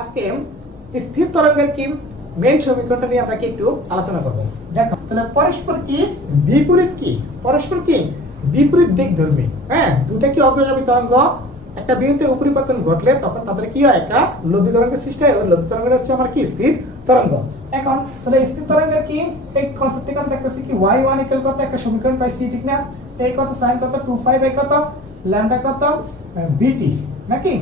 আজকে স্থির তরঙ্গের কি মেন সমীকরণটা নিয়ে আমরা কি একটু আলোচনা করব? দেখো তাহলে পরস্পর কি? বিপরীত কি? পরস্পর কি? বিপরীত দিক ধর্মী। হ্যাঁ দুটা কি অগ্রগামী তরঙ্গ? একটা বিন্দুতে উপরিপতন ঘটলে তখন তাদের কি হয়? একটা লব্ধি তরঙ্গের সৃষ্টি হয়। ওই লব্ধি তরঙ্গের হচ্ছে আমার কি? স্থির তরঙ্গ। এখন তাহলে স্থির তরঙ্গের কি? এই কনসেপ্ট থেকে আমরা দেখতেছি কি y1 ইকুয়াল কত? একটা সমীকরণ পাইছি ঠিক না? এই কত? sin কত? 25 এই কত? ল্যাম্ডা কত? bt নাকি?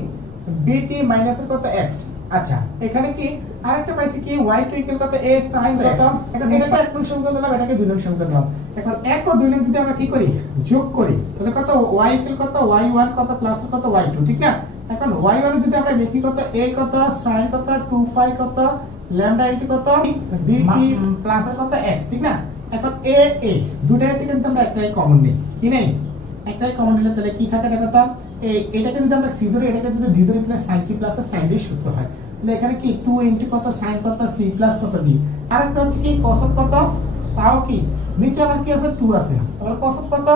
bt মাইনাস কত? x আচ্ছা এখানে কি আরেকটা পাইছি কি? Y2 ইকুয়াল কত? A sin কত? এখন এটাকে এক নং সমীকরণ দিলাম এটাকে দুই নং সমীকরণ দিলাম এখন এক ও দুই নং যদি আমরা কি করি? যোগ করি তাহলে কত? Y ইকুয়াল কত? Y1 কত? প্লাস কত? Y2 ঠিক না? এখন y1 যদি আমরা লিখি কত? A কত? Sin কত? 25 কত? ল্যাম্ডা ইনটু কত? Bt প্লাস কত? X ঠিক না? এখন a a দুটার থেকে যদি আমরা একটাই কমন নিই কি নেই? একটাই কমন নিলে তাহলে কি থাকে দেখো তো? এটাকে যদি আমরা সি এটাকে যদি ভি ধরি sin c plus sin d সূত্র হয়। তাহলে এখানে কি 2 ইনটু কত, sin কত, c প্লাস কত d? আর একটা হচ্ছে কি cos কত? তাও কি? নিচে আবার কি আছে? 2 আছে। তাহলে cos কত?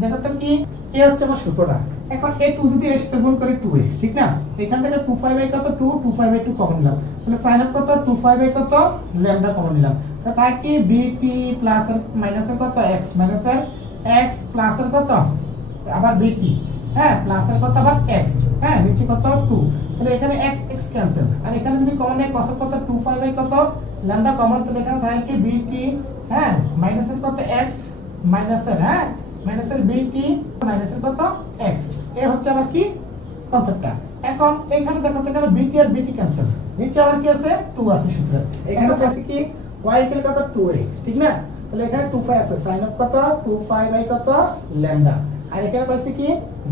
দেখো তো কি, এ হচ্ছে আমার সূত্রটা। এখন এই 2 যদি এর গুণ করি 2 এ, ঠিক না? এখান থেকে 25 বাই কত? 2 25 বাই 2 কমন নিলাম। তাহলে sin of কত? 25 বাই কত? ল্যামডা কমন নিলাম। তাই কি? bt প্লাস এর মাইনাস এর কত? x মাইনাস এর, x প্লাস এর কত? আবার bt হ্যাঁ প্লাস এর কত আবার x হ্যাঁ নিচে কত? 2 তাহলে এখানে x x ক্যান্সেল আর এখানে যদি কমন নেই cos এর কত? 25 বাই কত? ল্যামডা কমন তাহলে এখানে থাকে bt হ্যাঁ মাইনাস এর কত? x মাইনাস এর হ্যাঁ মাইনাস এর bt মাইনাস এর কত? x এ হচ্ছে আবার কি? কনসেপ্টটা এখন এখানে দেখো তো এখানে bt আর bt ক্যান্সেল নিচে আবার কি আছে? 2 আছে সূত্রে। এখানে আছে কি? y ইকুয়াল কত? 2a ঠিক না? তাহলে এখানে 2 ফাই আছে। sin অফ কত? 2 ফাই বাই কত? ল্যামডা আর এখানে পাইছি কি?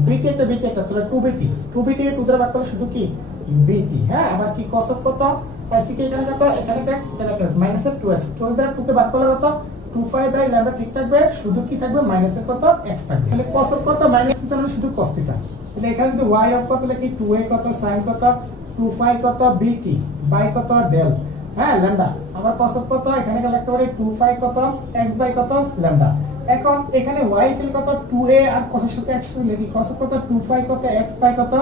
Bt একটা bt একটা তাহলে 2bt 2bt এর 2 দ্বারা ভাগ করলে শুধু কি? Bt হ্যাঁ আবার কি cos কত? পাইছি কি এখানে কত? এখানে x এখানে x মাইনাস এর 2x 2x দ্বারা 2 কে ভাগ করলে কত? 2 ফাই বাই ল্যামডা ঠিক থাকবে। শুধু কি থাকবে? মাইনাস এর কত? X থাকবে। তাহলে cos কত? মাইনাস মানে শুধু cos থিটা তাহলে এখানে যদি y অফ কত লিখি 2a কত? sin কত? 2 ফাই কত? Bt বাই কত? ডেল হ্যাঁ ল্যামডা আবার cos কত? এখানে কে লিখতে পারি 2 ফাই কত? X বাই কত? ল্যামডা এখন এখানে y ইকুয়াল কত? 2a আর cos এর সাথে x লিখি। cos অফ কত? 2 কত? x কত?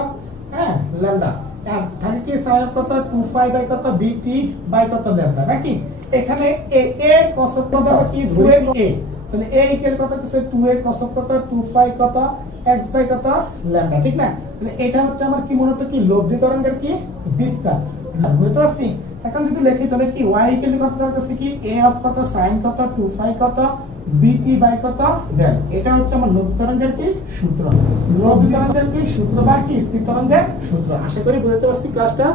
হ্যাঁ ল্যামডা আর থাকে কি sin কত? 2 বাই কত? bt বাই কত? ল্যামডা নাকি? এখানে a a cos অফ কত? কি? ধরে a তাহলে a ইকুয়াল কত? হচ্ছে 2a cos অফ কত? 2 কত? x বাই কত? ল্যামডা ঠিক না? তাহলে এটা হচ্ছে আমার কি মূলত কি? লব্ধি তরঙ্গের কি? বিস্তার। বুঝতে পারছি? এখন যদি লিখি, তাহলে কি? y ইকুয়াল কত? থাকতেছে কি? a অফ কত? sin কত? 2 কত? Bt বাই কত? ডেল এটা হচ্ছে আমার লব্ধি তরঙ্গের কি? সূত্র। লব্ধি তরঙ্গের কি? সূত্র বা কি? স্থির তরঙ্গের সূত্র। আশা করি বুঝতে পারছি ক্লাসটা